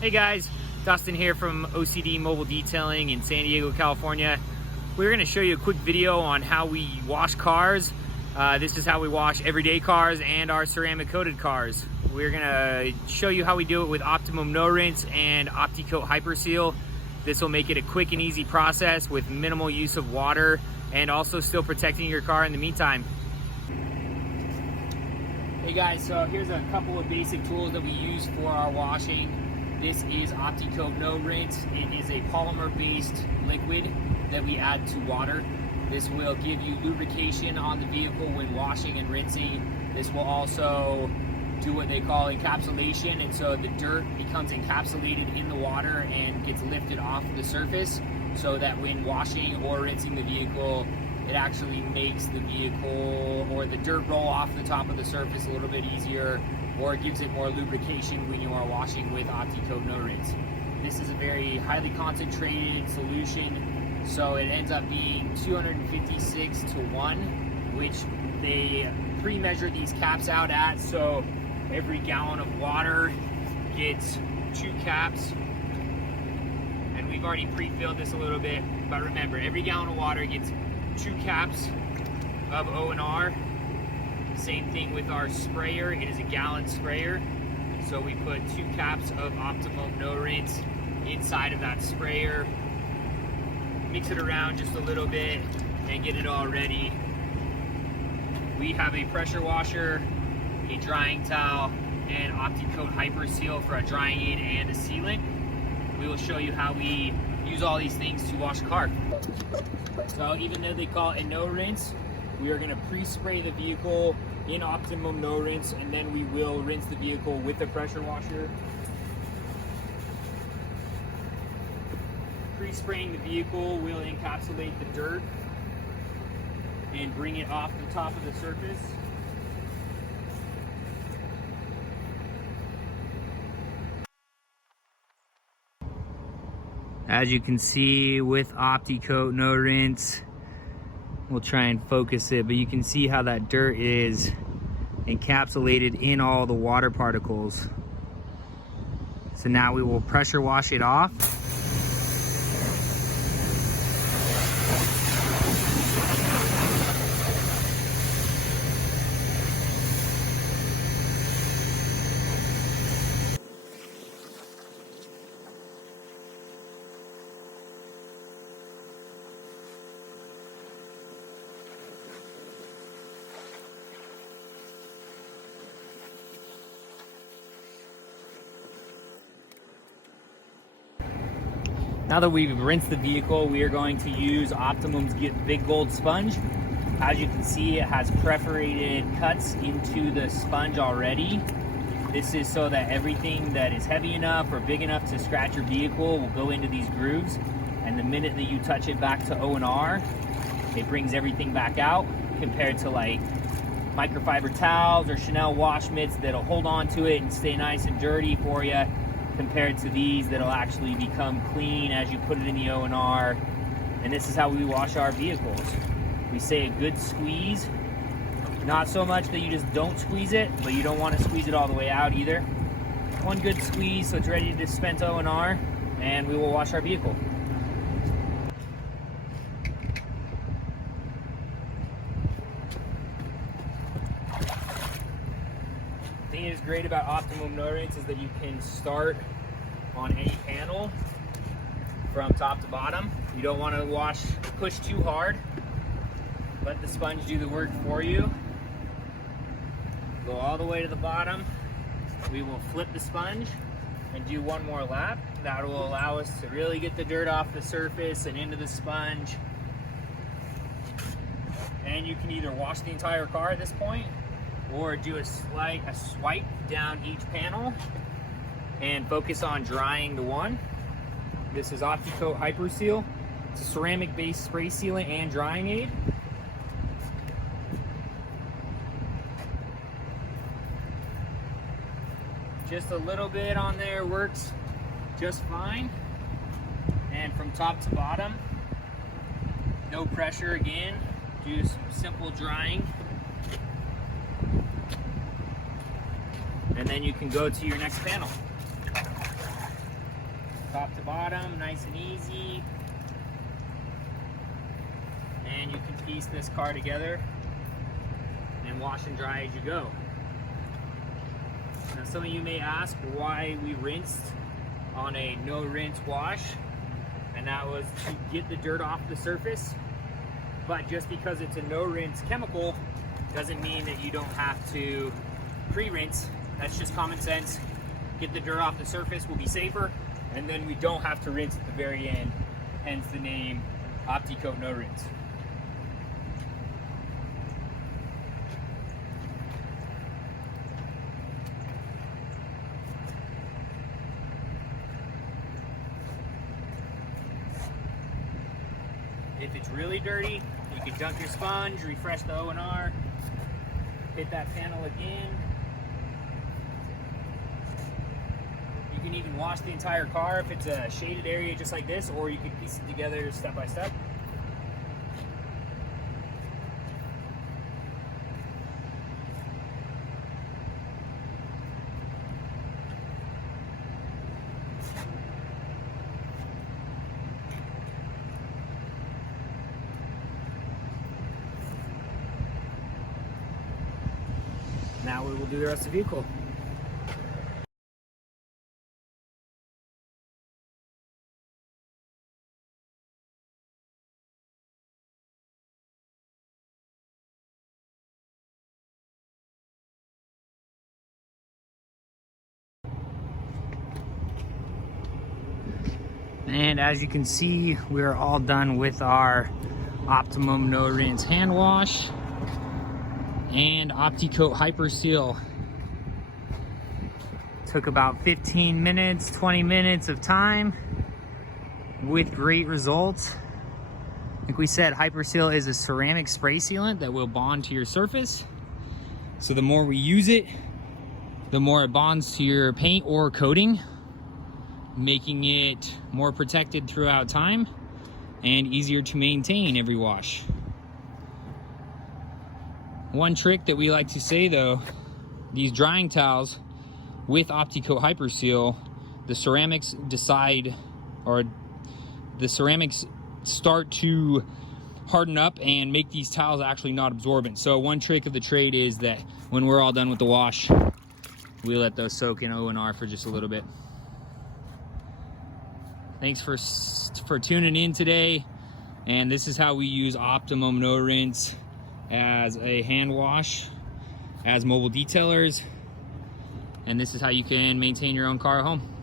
Hey guys, Dustin here from OCD Mobile Detailing in San Diego, California. We're going to show you a quick video on how we wash cars. This is how we wash everyday cars and our ceramic coated cars. We're going to show you how we do it with Optimum No Rinse and Opti-Coat Hyper Seal. This will make it a quick and easy process with minimal use of water and also still protecting your car in the meantime. Hey guys, so here's a couple of basic tools that we use for our washing. This is Opti-Coat No Rinse. It is a polymer-based liquid that we add to water. This will give you lubrication on the vehicle when washing and rinsing. This will also do what they call encapsulation, and so the dirt becomes encapsulated in the water and gets lifted off the surface so that when washing or rinsing the vehicle, it actually makes the vehicle or the dirt roll off the top of the surface a little bit easier, or it gives it more lubrication when you are washing with Opti-Coat No Rinse. This is a very highly concentrated solution, so it ends up being 256 to 1, which they pre-measure these caps out at, so every gallon of water gets 2 caps. And we've already pre-filled this a little bit, but remember, every gallon of water gets 2 caps of O&R. Same thing with our sprayer. It is a gallon sprayer, so we put 2 caps of Optimum No Rinse inside of that sprayer, mix it around just a little bit and get it all ready. We have a pressure washer, a drying towel, and Opti-Coat Hyper Seal for a drying aid and a sealant. We will show you how we use all these things to wash a car. So even though they call it a no rinse, we are going to pre-spray the vehicle in Optimum No Rinse, and then we will rinse the vehicle with the pressure washer. Pre-spraying the vehicle will encapsulate the dirt and bring it off the top of the surface. As you can see with Opti-Coat No Rinse, we'll try and focus it, but you can see how that dirt is encapsulated in all the water particles. So now we will pressure wash it off. Now that we've rinsed the vehicle, we are going to use Optimum's Big Gold Sponge. As you can see, it has perforated cuts into the sponge already. This is so that everything that is heavy enough or big enough to scratch your vehicle will go into these grooves. And the minute that you touch it back to O&R, it brings everything back out, compared to like microfiber towels or Chanel wash mitts that'll hold on to it and stay nice and dirty for you, compared to these that'll actually become clean as you put it in the O&R. And this is how we wash our vehicles. We say a good squeeze, not so much that you just don't squeeze it, but you don't want to squeeze it all the way out either. One good squeeze so it's ready to dispense O&R, and we will wash our vehicle. The thing that is great about Optimum No Rinse is that you can start on any panel from top to bottom. You don't want to push too hard. Let the sponge do the work for you. Go all the way to the bottom. We will flip the sponge and do one more lap. That will allow us to really get the dirt off the surface and into the sponge. And you can either wash the entire car at this point, or do a swipe down each panel and focus on drying the one. This is Opti-Coat Hyper Seal. It's a ceramic-based spray sealant and drying aid. Just a little bit on there works just fine. And from top to bottom, no pressure again, do some simple drying. And then you can go to your next panel. top to bottom, nice and easy. And you can piece this car together and wash and dry as you go. Now some of you may ask why we rinsed on a no rinse wash, and that was to get the dirt off the surface. But just because it's a no rinse chemical doesn't mean that you don't have to pre-rinse. That's just common sense. Get the dirt off the surface, will be safer, and then we don't have to rinse at the very end, hence the name Opti-Coat No Rinse. If it's really dirty, you can dunk your sponge, refresh the O&R, hit that panel again. You can even wash the entire car if it's a shaded area just like this, or you can piece it together step by step. Now we will do the rest of the vehicle. And as you can see, we're all done with our Optimum No Rinse hand wash and Opti-Coat Hyper Seal. Took about 15 minutes, 20 minutes of time with great results. Like we said, Hyper Seal is a ceramic spray sealant that will bond to your surface. So the more we use it, the more it bonds to your paint or coating, making it more protected throughout time and easier to maintain every wash. One trick that we like to say though, these drying towels with Opti-Coat Hyper Seal, the ceramics start to harden up and make these towels actually not absorbent. So one trick of the trade is that when we're all done with the wash, we let those soak in O&R for just a little bit. Thanks for tuning in today. And this is how we use Optimum No Rinse as a hand wash, as mobile detailers. And this is how you can maintain your own car at home.